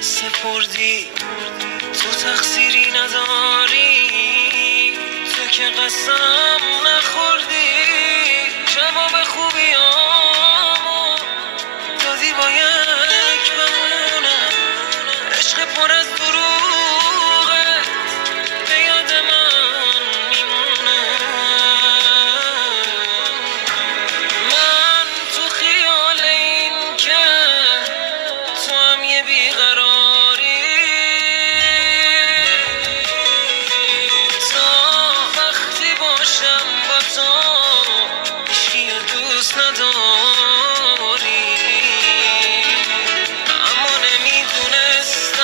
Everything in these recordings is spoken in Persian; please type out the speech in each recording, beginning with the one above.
سپردی، تو تقصیری نداری، تو که قسم نخوردی، جواب خوبیامو دادی با یک بمونه، عشق پر از دروغه به یاد من میمونه. من تو خیال این که تو هم یه بیقراری، تا وقتی باشم با تو هیچکی رو دوست نداری، اما نمیدونستم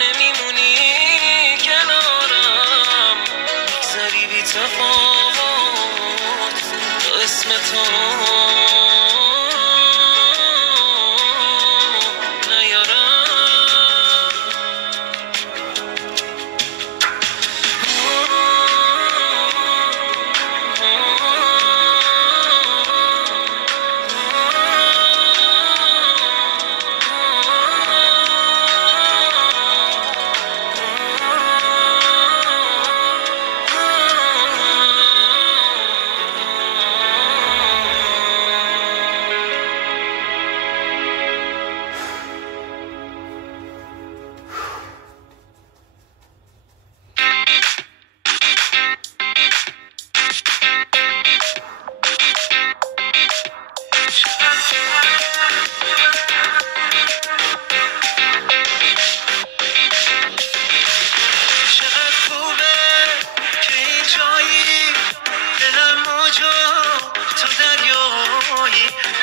نمیمونی کنارم، میگذری بی تفاوت تو اسم تو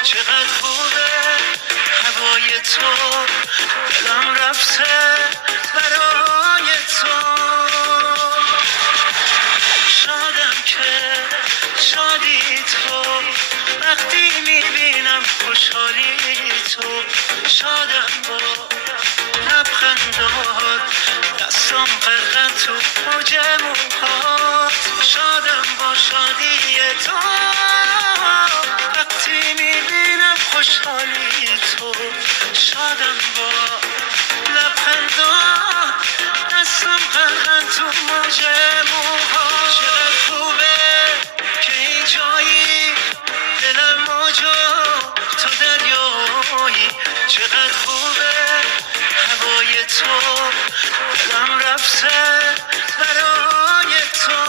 چقدر خوبه هوای تو، دلم رفته برای تو، شادم که شادی تو، وقتی میبینم خوشحالی تو، شادم با لبخندات، دستم غرقن تو موج موهات، شادم با شادی تو، وقتی میبینم خوشحالی تو، شادم با لبخندات، دستم غرقن تو موج موهات. چقدر خوبه که اینجایی، دلم موجا تو دریایی، چقدر خوبه هوای تو، دلم رفته برای تو.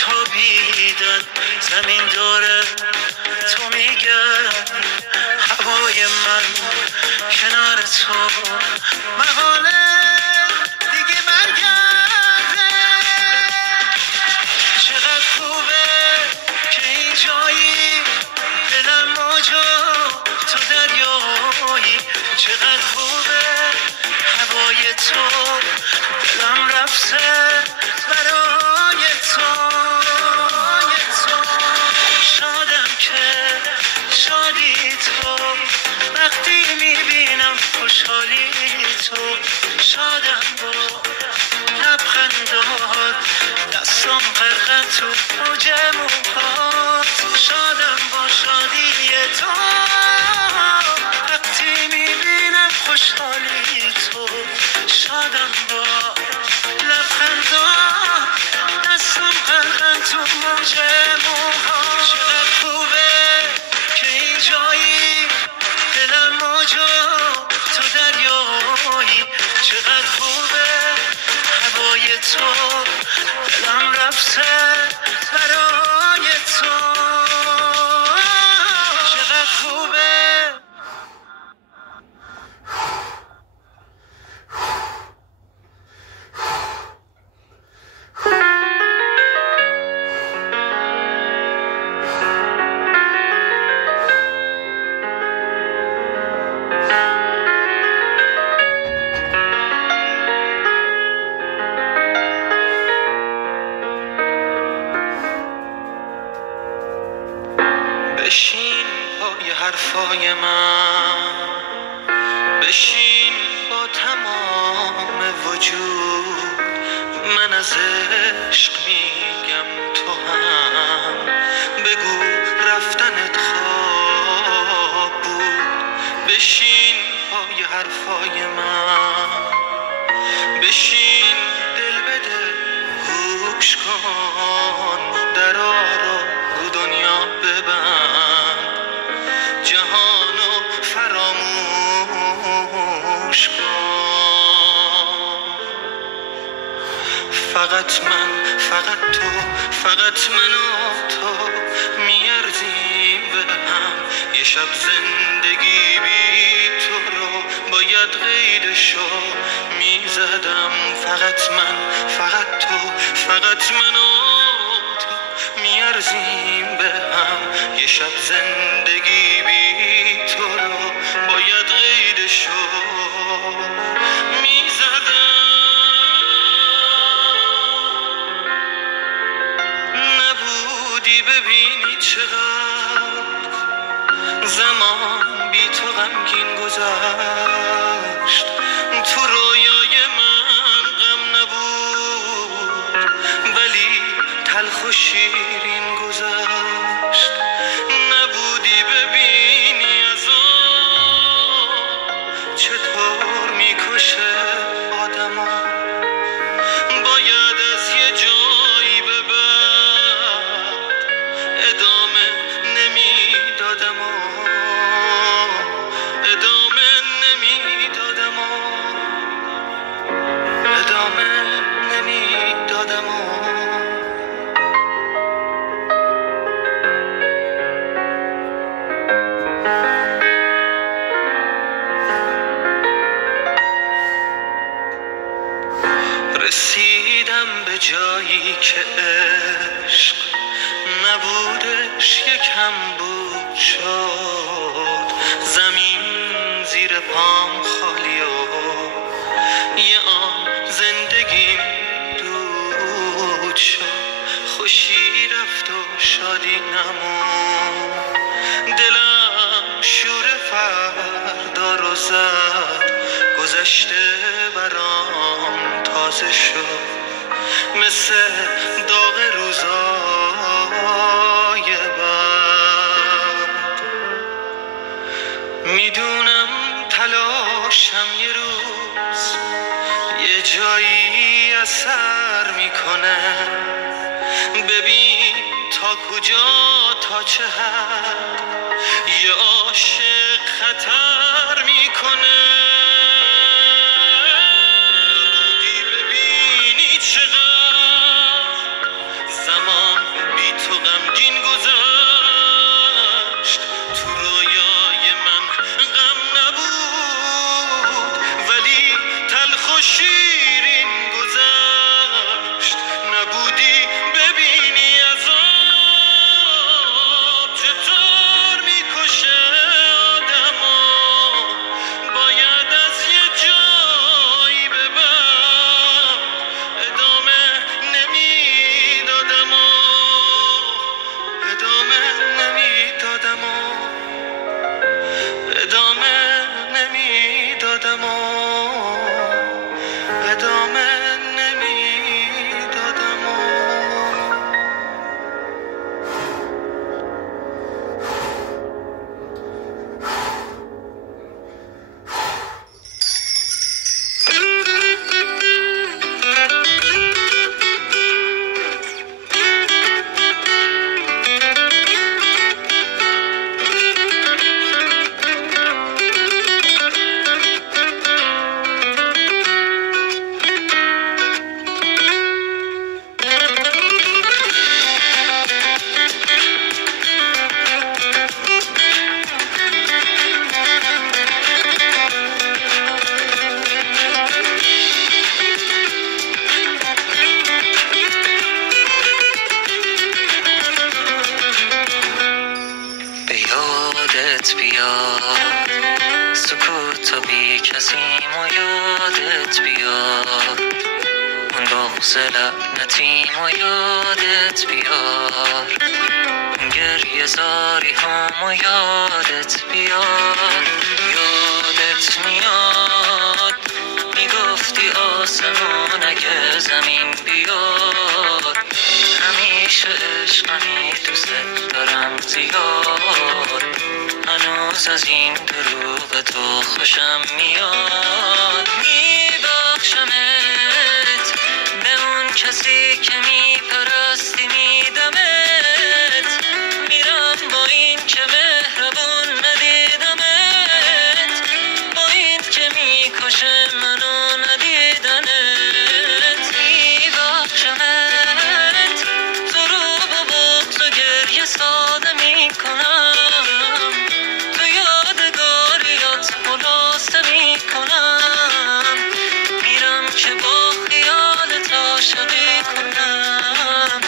تو بیدن زمین داره، تو میگردی هوای من کنار تو، محاله دیگه برگرده. چقدر خوبه که اینجایی، دلم موجا تو دریایی، چقدر خوبه هوای تو، دلم رفته برای تو، شادم که شادی تو، وقتی میبینم خوشحالی تو، شادم با لبخندات، دستم غرقن تو موج موهات، شادم با شادی تو، وقتی میبینم خوشحالی تو، شادم با لبخندات، دستم غرقن تو موج موهات. چقدر خوبه که اینجایی، دلم موجا تو دریایی، چقدر خوبه هوای تو، دلم رفته بشین پای حرفای من، بشین با تمام وجود. من از عشق میگم تو هم بگو رفتنت خواب بود. بشین پای حرفای من، بشین دل بده گوش کن، درا رو دنیا ببند، جهانو فراموش کن. فقط من، فقط تو، فقط من و تو میارزیم به هم. یه شب زندگی بی تو رو باید قیدشو میزدم. فقط من، فقط تو، فقط من و تو میارزیم به هم. یه شب زندگی بی تو رو باید قیدشو میزدم. نبودی ببینی چقدر زمان بی تو غمگین گذشت. تو رویای من غم نبود ولی تلخ و شیرین گذشت. نبودی ببینی عذاب چطور میکشه آدمو. باید از یه جایی به بعد ادامه نمیدادم و ادامه نمیدادم و ادامه نمیدادم و رسیدم به جایی که عشق نبودش یکم بود شد. زمین زیر پام خالی و یه آن زندگیم دود شد. خوشی رفت و شادی نمون، دلم شور فردا رو زد. گذشته برام تازه شد مثل داغ روزای بعد. میدونم تلاشم یه روز یه جایی اثر میکنه. ببین تا کجا، تا چه حد یه عاشق خطر میکنه. زمان بی تو غمگین گذشت. تو رویای من غم نبود ولی تلخ و شیرین گذشت. نبودی ببینی عذاب چطور میکشه آدمو. باید از یه جایی به بعد ادامه نمیدادم و ادامه نمیدادم و ادامه نمیدادم و ادامه نمیدادم و یادت بیاد سکوت و بی کسیم و یادت بیاد اون بغض لعنتیم و یادت بیار، گریه زاری هم و یادت بیار. یادت میاد میگفتی آسمون اگه زمین بیاد، همیشه عشقمی دوست دارم زیاد. هنوز از این دروغ تو خوشم میاد. میبخشمت به اون کسی که میپرستی میدمت، میرم با این که مهربون ندیدمت، با این که میکشه منو ندیدنت. میبخشمت تو رو با بغض و گریه ساده میکنم، تو یادگاریات خلاصه میکنم، میرم که با خیالت عاشقی کنم.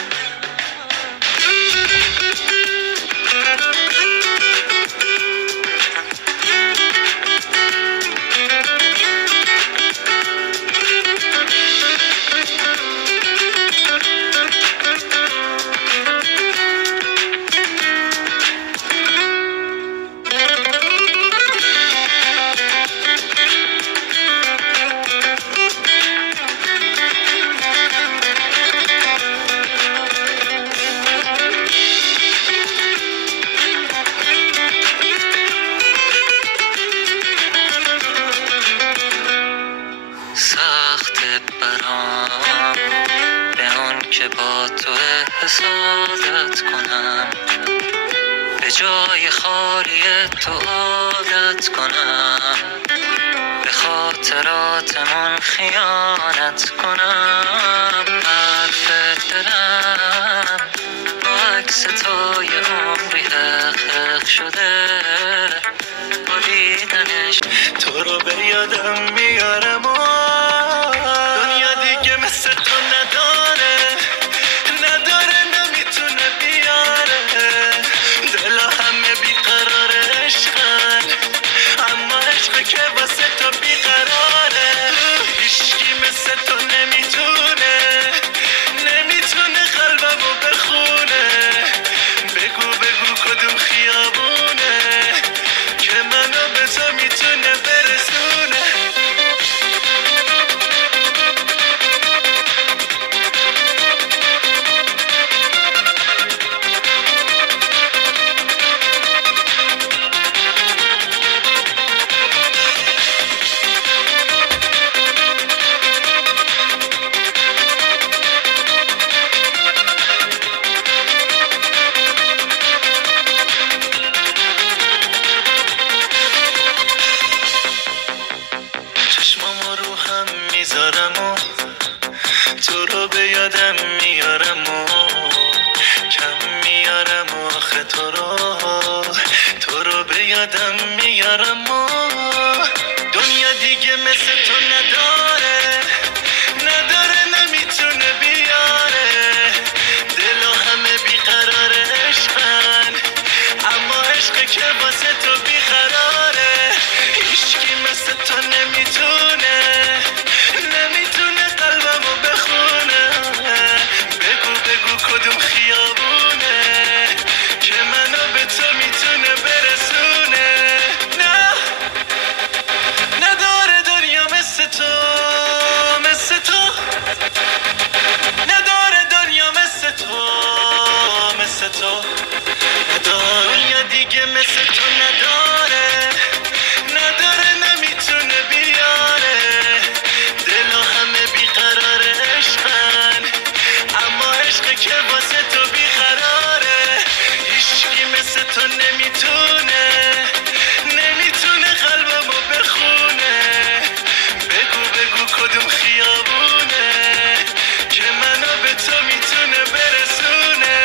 سخت برام به اون که با تو حسادت کنم، به جای خالی تو عادت کنم، به خاطراتمون خیانت کنم. حرف دلم با عکس تو یه عمری حق شده، با دیدنش تو رو به یادم میارم و دنیا دیگه مثل تو نداره، نمیتونه بیاره. دلا همه بیقرار عشقن، اما عشق که واسه تو بیقراره. هیچکی مثل تو نمیتونه قلبمو بخونه. بگو کدوم خیابونه که منو به تو میتونه برسونه. چشمامو رو هم میذارم و تو رو به یادم میارم و کم میارم و آخه تو رو به یادم میارم و دنیا دیگه مثل تو نداره، نمیتونه بیاره. دلا همه بیقرار عشقن، اما عشق که واسه تو بیقراره. هیچکی مثل تو نمیتونه قلبمو بخونه. بگو کدوم خیابونه که منو به تو میتونه برسونه. نه نداره دنیا مثل تو، نداره دنیا مثل تو، دنیا دیگه مثل تو نداره، نمیتونه بیاره. دلا همه بیقرار عشقن، اما عشق که واسه تو بیقراره. هیچکی مثل تو نمیتونه قلبمو بخونه. بگو کدوم خیابونه که منو به تو میتونه برسونه.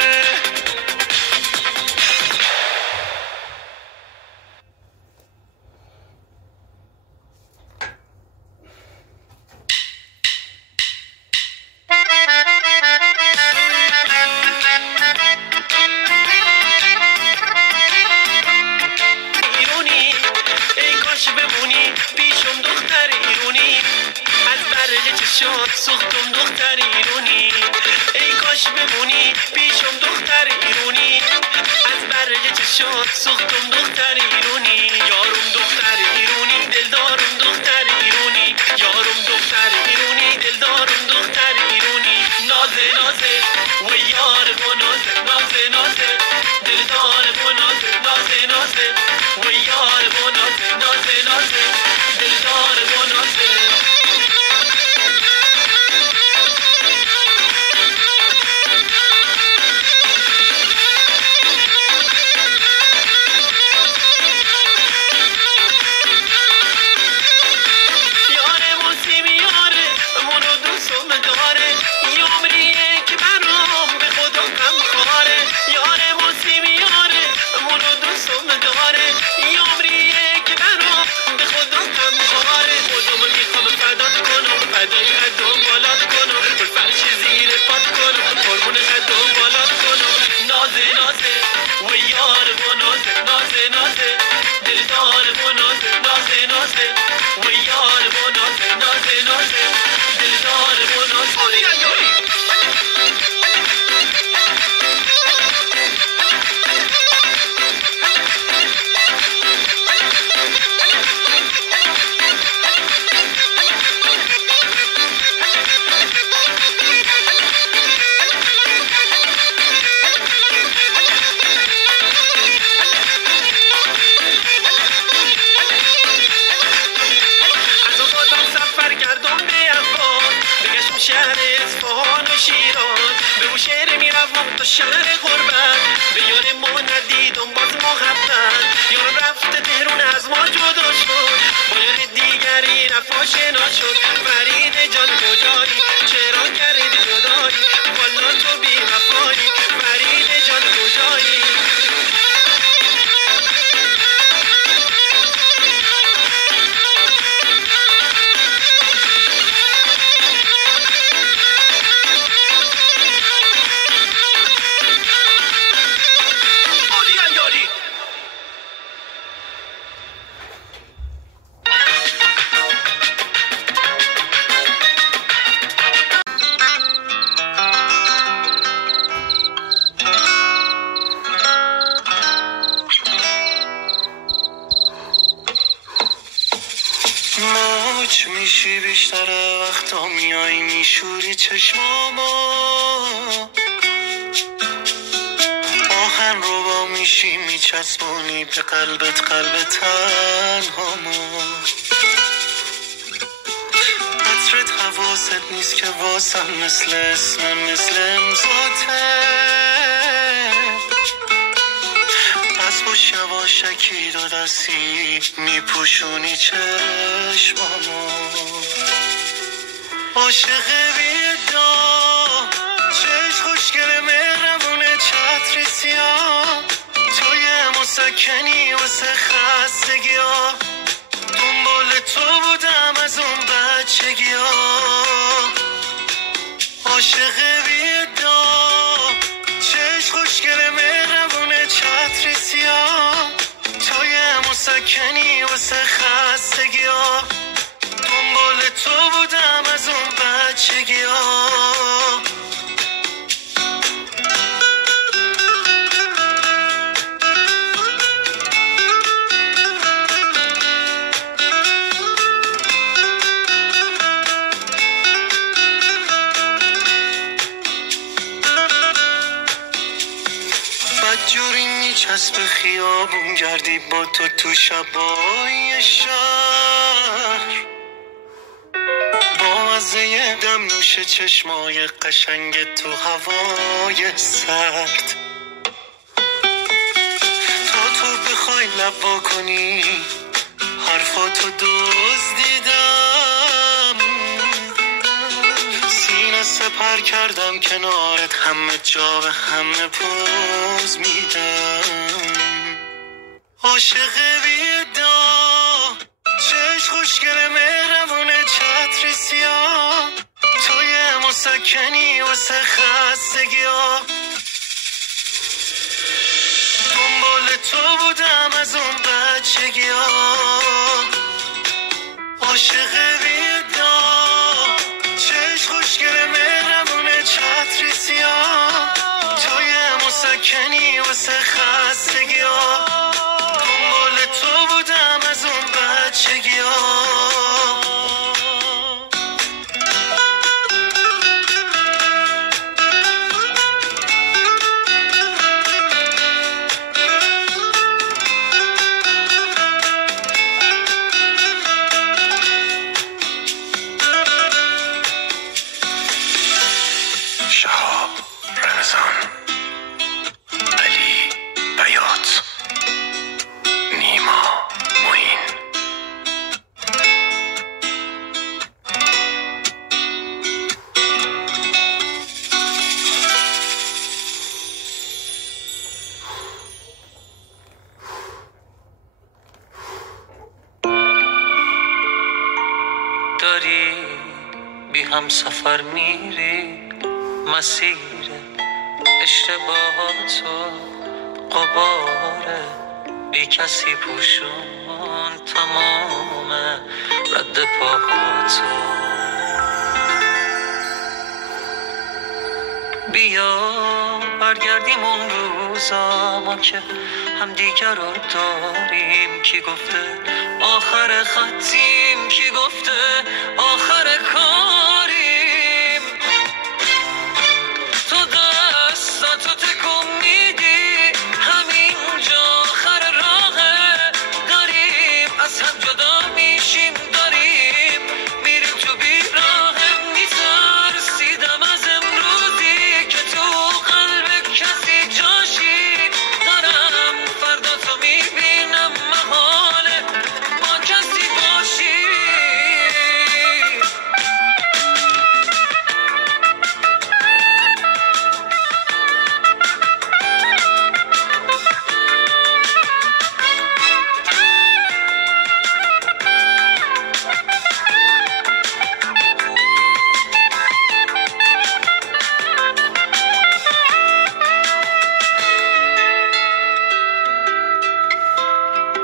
شد سوختم دختر ایرونی، ای کاش بمونی پیشم دختر ایرونی. از برگ چشات سوختم دختر ایرونی، یارم دختر ایرونی دلدارم دختر ایرونی، یارم دختر ایرونی دلدارم دختر ایرونی. نازه نازه و یار و نازه نازه نازه، دلدار و نازه نازه نازه و یار و نازه نازه نازه، دلدار و نازه. شهر اصفهان و شیراز، به اون شهر میروم تا شهر غربت، به یار ما ندیدم باز محبت. یار رفت تهرون از ما جدا شد، با یار دیگری رفت آشنا شد. فرید جان کجایی چرا کردی جدایی، والا تو بی وفایی. فرید جان کجایی. موج میشی بیشتر وقتا میای میشوری چشمامو، آهن رو با میشی میچسبونی به قلبت قلب تنهامو. عطرت حواست نیست که واسم مثل اسم مثل امزاته، از باش یواشکی دو دستی میپوشونی چشمامو. عاشق بی‌ادعا چشم خوشگل مهربونه چتری سیاه، توی مسکنی واسه خستگی ها، دنبال تو بودم از اون بچگی ها. عاشق بی‌ادعا چشم خوشگل مهربونه چتری سیاه، توی مسکنی واسه خستگی ها، دنبال تو بودم از اون بچگی ها. بدجوری میچسب خیابون گردی با تو شبای شهر، با مزه دم نوش چشمای قشنگ تو هوای سرد. تا تو بخوای لب وا کنی حرفاتو دزدیدم، سینه سپر کردم کنارت، همه جا به همه پوز میدم. عاشق بی‌ادعا چشم خوشگل مهربونه چتری سیاه، توی مسکنی واسه خستگی ها، دنبال تو بودم از اون بچگی ها. عاشق بی‌ادعا هم سفر میری، مسیر اشتباهاتو قباره بی کسی پوشون تمام رد پاهاتو. بیا برگردیم اون روزا ما که هم دیگر رو داریم. کی گفته آخر خطیم، کی گفته آخر کاریم. تو دستاتو تکون میدی، همینجا آخر راهه. داریم از هم جدا میشیم، داریم میریم تو بیراهه. میترسیدم از امروزی که تو قلب کسی جاشی. دارم فردا تو میبینم محاله با کسی باشی.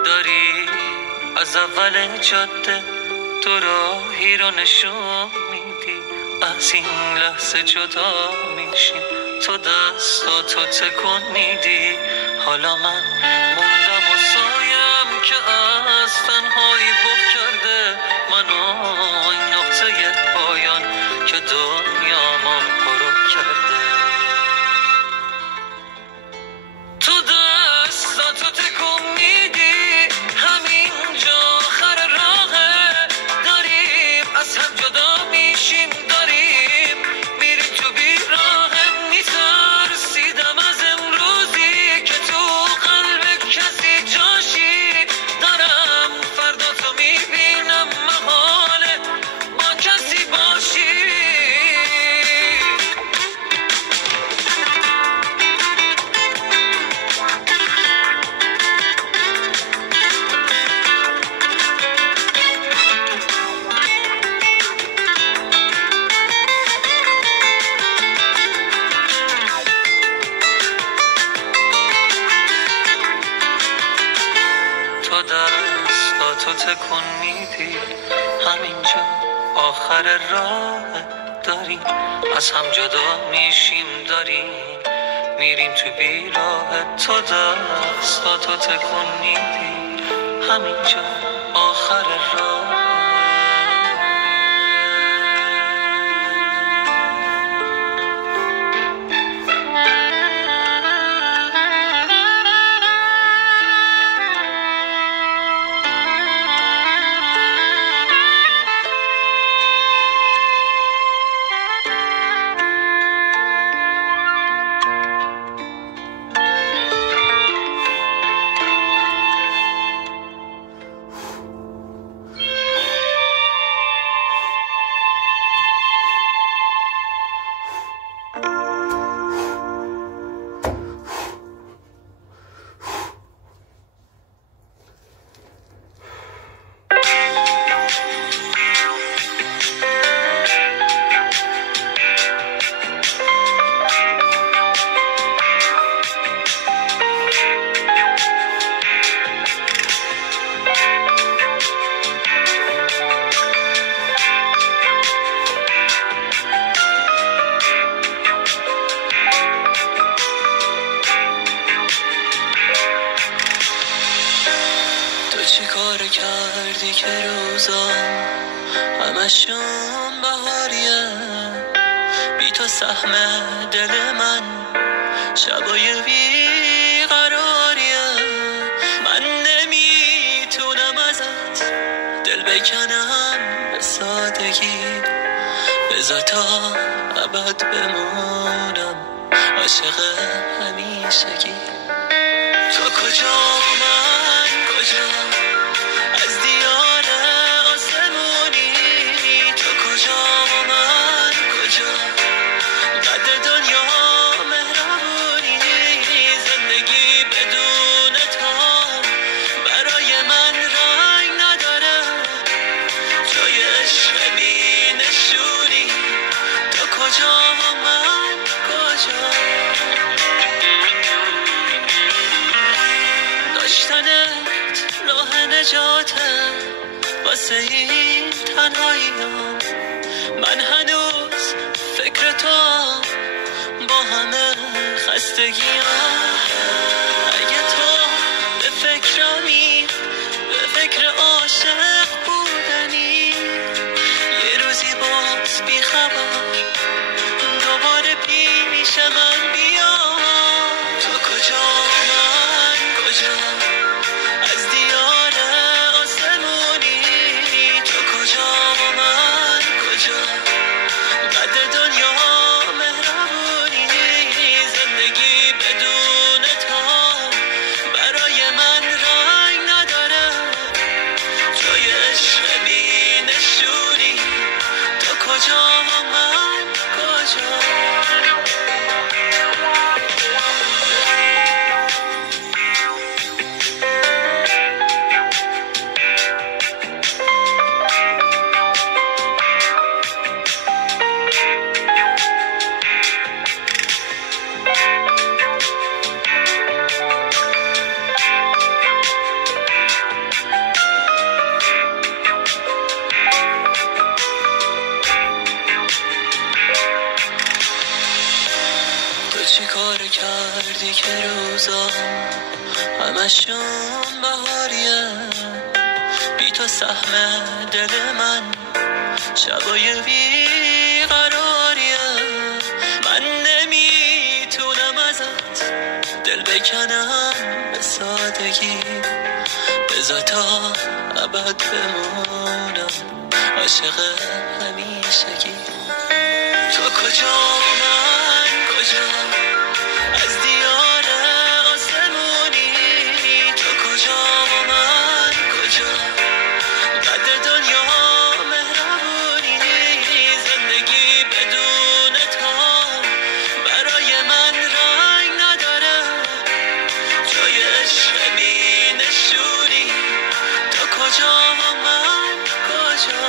داری از اول جاده تو راهی رو نشون میدی. از این لحظه جدا میشیم، تو دستاتو تکون میدی. حالا من موندم و سایم که از تنهایی بغ کرده منو. این نقطه پایان که دنیامو پرو کرده. تو دستاتو تکون میدی، همینجا آخر راهه. داریم از هم جدا میشیم، داریم میریم تو بیراهه. میترسیدم از امروزی که تو قلب کسی جاشی. دارم فردا تو میبینم محاله با کسی باشی. تو دستاتو تکون میدی، همینجا آخر راه. داریم از هم جدا میشیم، داریم میریم تو بیراه. تو دستاتو تکون میدی، همینجا آخر راه. چی کار کردی که روزا همشون بهاریه؟ بی تو سهم دل من شبای بیقراریه. من نمیتونم ازت دل بکنم به سادگی. بذار تا ابد بمونم عاشق همیشگی. تو کجا من کجا، از دیار آسمونی. تو کجا من کجا، قد دنیا مهربونی. زندگی بدون تو برای من رنگ نداره. جای عشق می نشونی. داشتنت راه نجاته واسه این تنهاییام. من هنوز فکر تو با همه خستگیام. اگه تو به فکرمی، به فکر عاشق بودنی، یه روزی باز بی خبر دوباره پیش من بیا. تو کجا من کجا، از دیار آسمونی تو کجا من کجا، قد دنیا مهربونی. زندگی بدون تو برای من رنگ نداره، جای عشق می نشونی تو کجا من کجا. چی کار کردی که روزا همشون بهاریه، بی تو سهم دل من شبای بی قراریه. من نمیتونم ازت دل بکنم به سادگی، بذار تا ابد بمونم عاشق همیشگی. تو کجا من کجا، از دیار آسمونی تو کجا من کجا، قد دنیا مهربونی. زندگی بدون تو برای من رنگ نداره، جای عشق می نشونی تو کجا من کجا.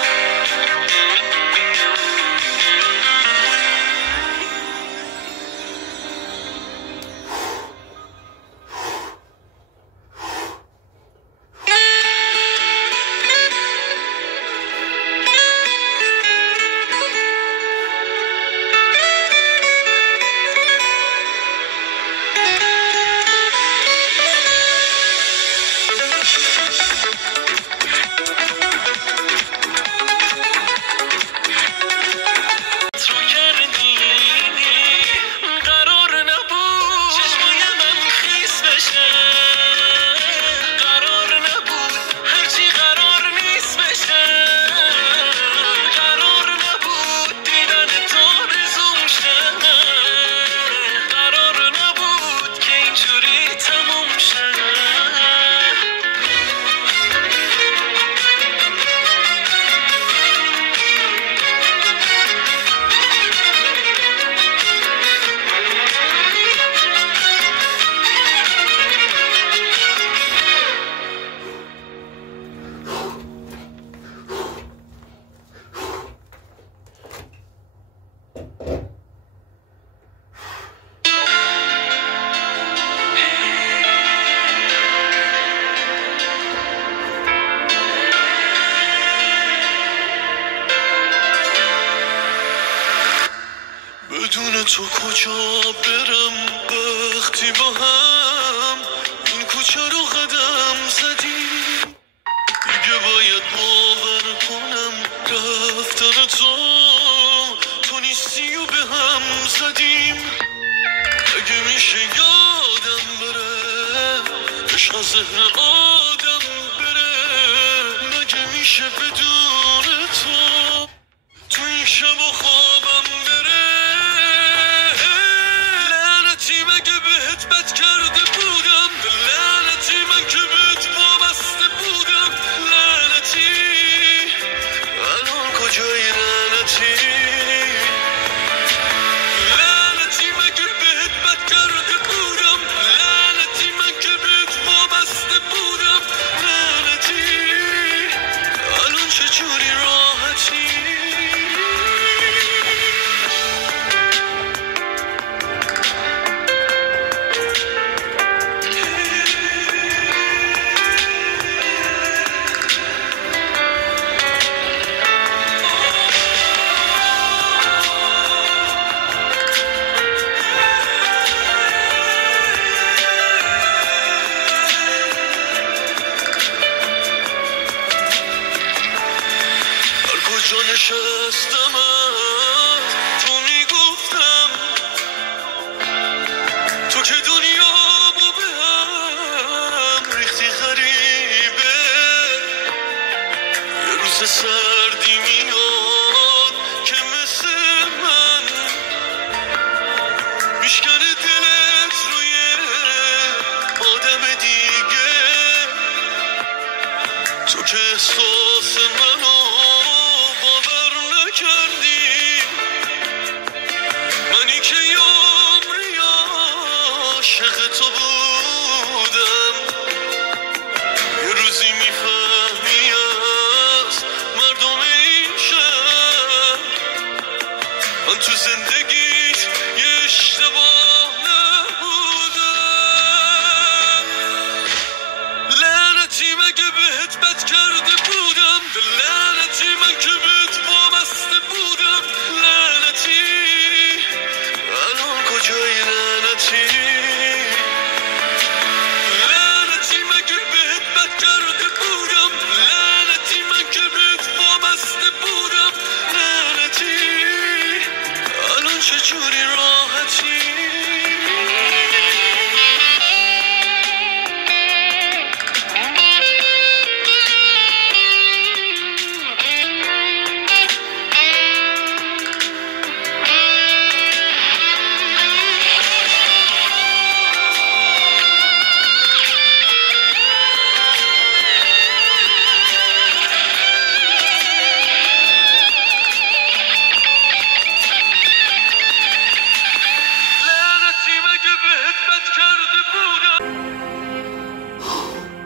بدون تو کجا برم وقتی با هم این کوچه رو قدم زدیم. دیگه باید باور کنم رفتن تو نیستی و به هم زدیم. اگه میشه یادم بره عشق از ذهن آدم بره، مگه میشه بدون تو این شب و خوابم بره. لعنتی مگه بهت بد کرده بودم، لعنتی من که بهت وابسته بودم، لعنتی الان کجایی لعنتی، لعنتی مگه بهت بد کرده بودم، لعنتی من که بهت وابسته بودم، لعنتی الان چه دستم از تو میگفتم تو که دنیامو به هم ریختی غریبه. یه روز سردی میاد که مثل من میشکنه دلت روی آدم دیگه. تو که احساس منو باور نکردی، منی که یه عمری عاشق تو بودم. یه روزی میفهمی از مردم این شهر من تو زندگیت یه اشتباه نبودم. لعنتی مگه بهت بد کرده بودم، لعنتی من که بهت وابسته بودم. لعنتی الان کجایی؟ لعنتی لعنتی مگه بهت بد کرده بودم، لعنتی من که بهت وابسته بودم. لعنتی الان چجوری راحتی؟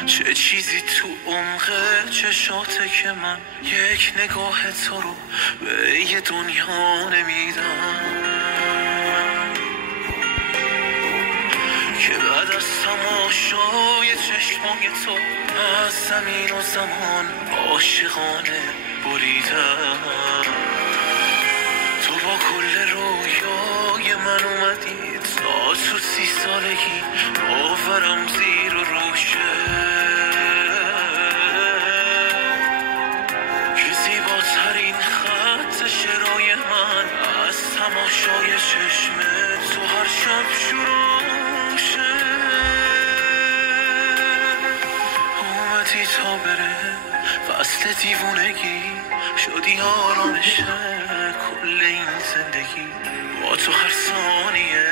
چه چیزی تو عمق چشاته که من یک نگاه تو رو به یه دنیا نمیدم، که بعد از تماشای چشمای تو از زمین و زمان عاشقانه بریدم. تو با کل رویای من اومدی تا تو 30 سالگی باورم زیر و روشه، که زیباترین خط شعرهای من از تماشای چشم تو هر شب شروع شه. اومدی تا بره فصل دیوونگی، شدی آرامش کل این زندگی. با تو هر ثانیه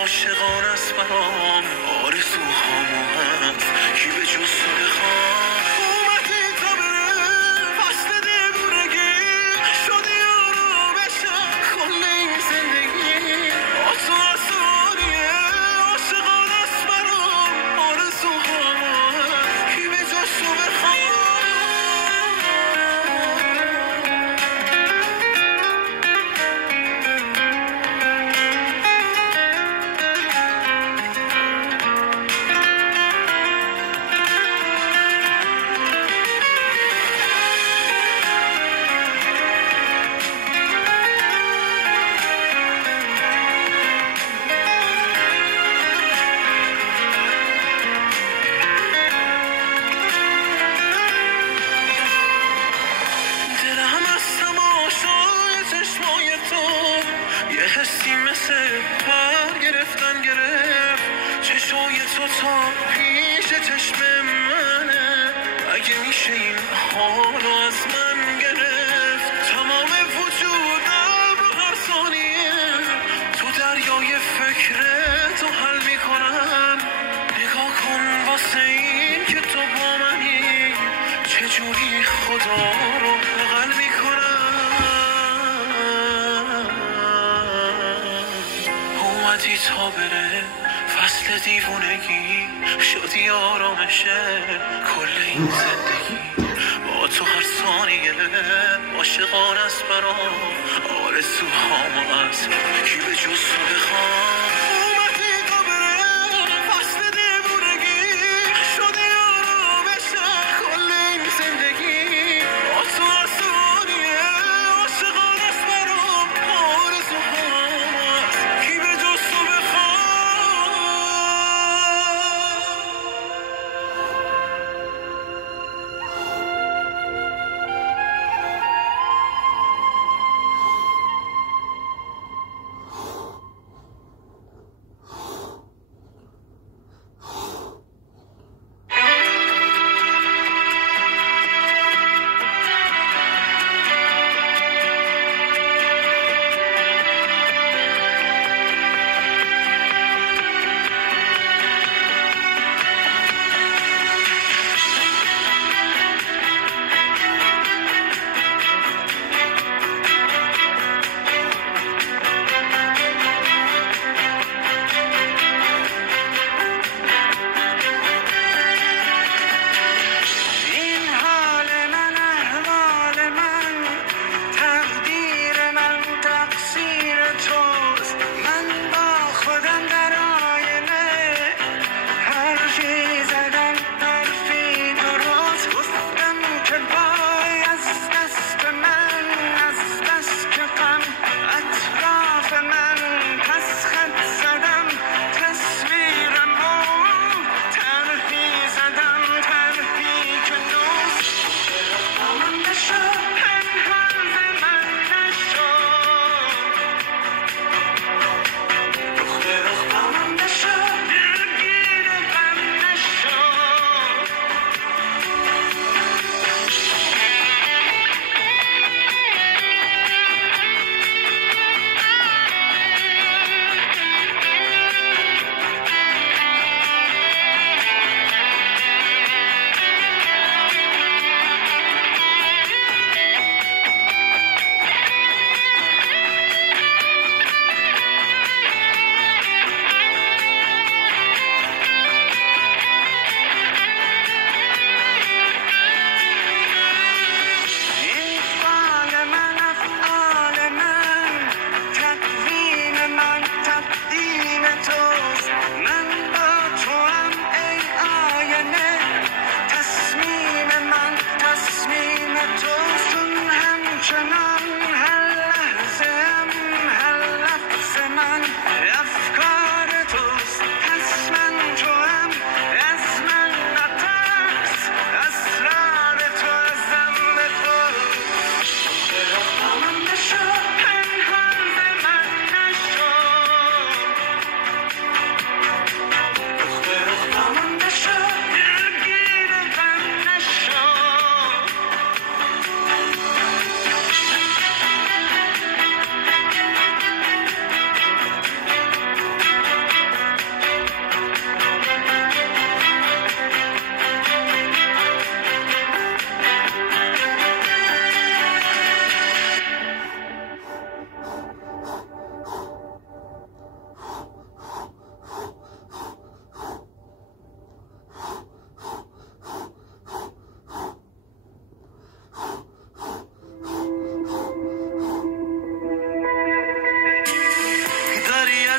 عاشقان است برام، آرزوهامو هست کی به جز تو بخوام. اومدی تا بره فصل دیوونگی، شدی آرامش کل این زندگی. با تو هر ثانیه عاشقان است برام، آرزوهامو هست کی به جز تو بخوام. یه حسی مثل پر گرفتن گرفت چشای تو تا پیش چشم منه. اگه میشه این حالو از من گرفت، تمام وجودم رو هر ثانیه تو دریای فکرتو حل میکنم. نگاه کن واسه این که تو با منی، چجوری خدا رو بغل میکنم. اومدی تا بره فصل دیوونگی، شدی آرامشه کل این زندگی. با تو هر ثانیه عاشقان است برام، آرزوهامو از کی به جز تو بخوام. اومدی تا بره فصل دیوونگی، شدی آرامشه کل این زندگی. با تو هر ثانیه عاشقان است برام، آرزوهامو از کی به جز تو بخوام.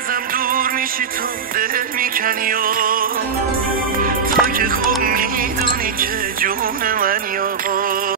ازم دور میشی تو دل میکنی و تو که خوب میدونی که جون منی و